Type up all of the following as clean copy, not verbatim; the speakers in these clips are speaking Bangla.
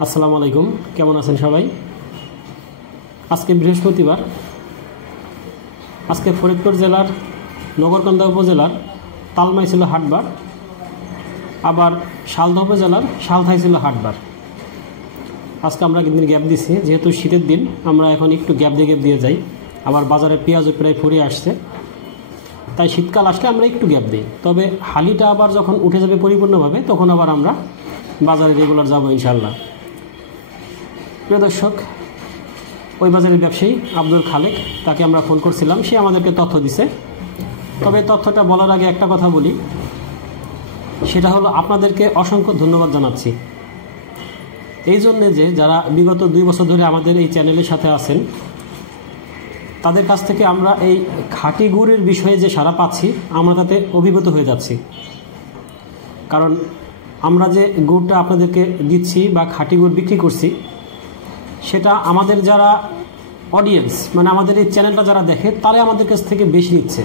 আসসালামু আলাইকুম, কেমন আছেন সবাই? আজকে বৃহস্পতিবার। আজকে ফরিদপুর জেলার নগরকান্দা উপজেলার তালমাই ছিল হাটবার, আবার শালদা উপজেলার শালথাই ছিল হাটবার। আজকে আমরা একদিন গ্যাপ দিছি, যেহেতু শীতের দিন আমরা এখন একটু গ্যাপ দিয়ে যাই। আবার বাজারে পেঁয়াজও প্রায় ফুরিয়ে আসছে, তাই শীতকাল আসলে আমরা একটু গ্যাপ দিই। তবে হালিটা আবার যখন উঠে যাবে পরিপূর্ণভাবে, তখন আবার আমরা বাজারে রেগুলার যাবো ইনশাল্লাহ। প্রিয় দর্শক, ওই বাজারের ব্যবসায়ী আব্দুল খালেক, তাকে আমরা ফোন করছিলাম, সে আমাদেরকে তথ্য দিছে। তবে তথ্যটা বলার আগে একটা কথা বলি, সেটা হলো আপনাদেরকে অসংখ্য ধন্যবাদ জানাচ্ছি এই জন্যে যে যারা বিগত 2 বছর ধরে আমাদের এই চ্যানেলের সাথে আছেন, তাদের কাছ থেকে আমরা এই খাঁটি গুড়ের বিষয়ে যে সাড়া পাচ্ছি, আমরা তাতে অভিভূত হয়ে যাচ্ছি। কারণ আমরা যে গুড়টা আপনাদেরকে দিচ্ছি বা খাঁটি গুড় বিক্রি করছি, সেটা আমাদের যারা অডিয়েন্স, মানে আমাদের এই চ্যানেলটা যারা দেখে, তারাই আমাদের কাছ থেকে বেশি নিচ্ছে।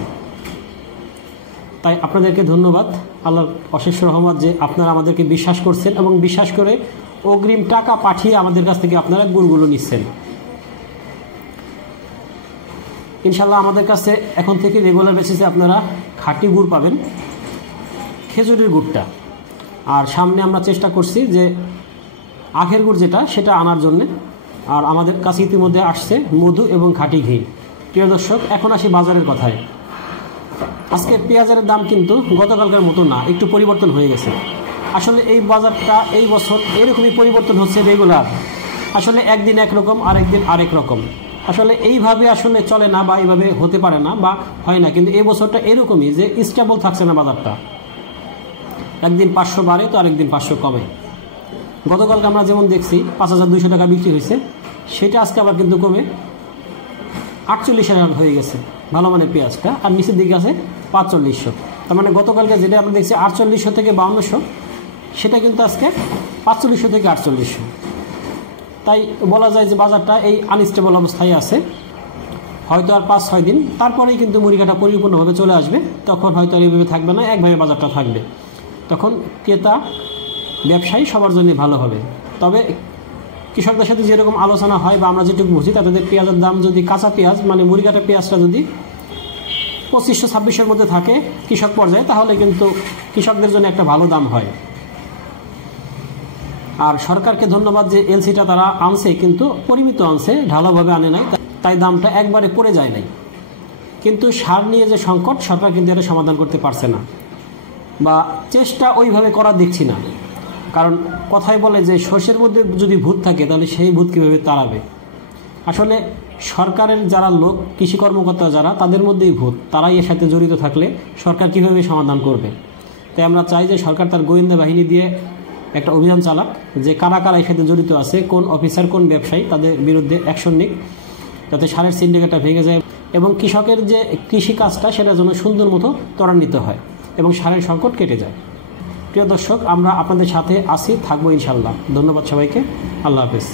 তাই আপনাদেরকে ধন্যবাদ, আল্লাহর অশেষ রহমত যে আপনারা আমাদেরকে বিশ্বাস করছেন এবং বিশ্বাস করে অগ্রিম টাকা পাঠিয়ে আমাদের কাছ থেকে আপনারা গুড়গুলো নিচ্ছেন। ইনশাল্লাহ আমাদের কাছে এখন থেকে রেগুলার বেসিসে আপনারা খাঁটি গুড় পাবেন, খেজুরের গুড়টা। আর সামনে আমরা চেষ্টা করছি যে আখের গুড় যেটা, সেটা আনার জন্যে। আর আমাদের কাছে ইতিমধ্যে আসছে মধু এবং খাঁটি ঘি। প্রিয় দর্শক, এখন আসি বাজারের কথায়। আজকে পেঁয়াজের দাম কিন্তু গতকালকার মতো না, একটু পরিবর্তন হয়ে গেছে। আসলে এই বাজারটা এই বছর এরকমই পরিবর্তন হচ্ছে রেগুলার। আসলে একদিন একরকম, আরেকদিন আরেক রকম। আসলে এইভাবে আসলে চলে না, বা এইভাবে হতে পারে না, বা হয় না। কিন্তু এই বছরটা এরকমই যে স্টেবল থাকছে না বাজারটা। একদিন 500 বাড়ে তো আরেকদিন 500 কমে। গতকালকে আমরা যেমন দেখছি 5200 টাকা বিক্রি হয়েছে, সেটা আজকে আবার কিন্তু কমে 48 টাকা হয়ে গেছে ভালো মানের পেঁয়াজটা। আর নিচের দিকে আছে 4500। তার মানে গতকালকে যেটা আমরা দেখছি 4800 থেকে 5200, সেটা কিন্তু আজকে 4500 থেকে 4800। তাই বলা যায় যে বাজারটা এই আনস্টেবল অবস্থায় আছে। হয়তো আর 5-6 দিন তারপরেই কিন্তু মুড়িঘাটা পরিপূর্ণভাবে চলে আসবে। তখন হয়তো আর এইভাবে থাকবে না, একভাবে বাজারটা থাকবে। তখন ক্রেতা ব্যবসায়ী সবার জন্য ভালো হবে। তবে কৃষকদের সাথে যেরকম আলোচনা হয় বা আমরা যেটুকু বুঝি, তাদের পেঁয়াজের দাম যদি কাঁচা পেঁয়াজ মানে মুড়িঘাটা পেঁয়াজটা যদি 2500-2600-এর মধ্যে থাকে কৃষক পর্যায়ে, তাহলে কিন্তু কৃষকদের জন্য একটা ভালো দাম হয়। আর সরকারকে ধন্যবাদ যে এলসিটা তারা আনছে, কিন্তু পরিমিত আনছে, ঢালাওভাবে আনে নাই, তাই দামটা একবারে পড়ে যায় নাই। কিন্তু সার নিয়ে যে সংকট, সরকার কিন্তু এটা সমাধান করতে পারছে না, বা চেষ্টা ওইভাবে করার দেখছি না। কারণ কথাই বলে যে শস্যের মধ্যে যদি ভূত থাকে, তাহলে সেই ভূত কীভাবে তাড়াবে? আসলে সরকারের যারা লোক, কৃষি কর্মকর্তা যারা, তাদের মধ্যেই ভূত। তারাই এর সাথে জড়িত থাকলে সরকার কীভাবে সমাধান করবে? তাই আমরা চাই যে সরকার তার গোয়েন্দা বাহিনী দিয়ে একটা অভিযান চালাক, যে কারা কারা এর সাথে জড়িত আছে, কোন অফিসার, কোন ব্যবসায়ী, তাদের বিরুদ্ধে অ্যাকশন নিক, যাতে সারের সিন্ডিকেটটা ভেঙে যায় এবং কৃষকের যে কৃষিকাজটা সেটা যেন সুন্দর মতো ত্বরান্বিত হয় এবং সারের সংকট কেটে যায়। প্রিয় দর্শক, আমরা আপনাদের সাথে আছি, থাকবো ইনশাল্লাহ। ধন্যবাদ সবাইকে, আল্লাহ হাফেজ।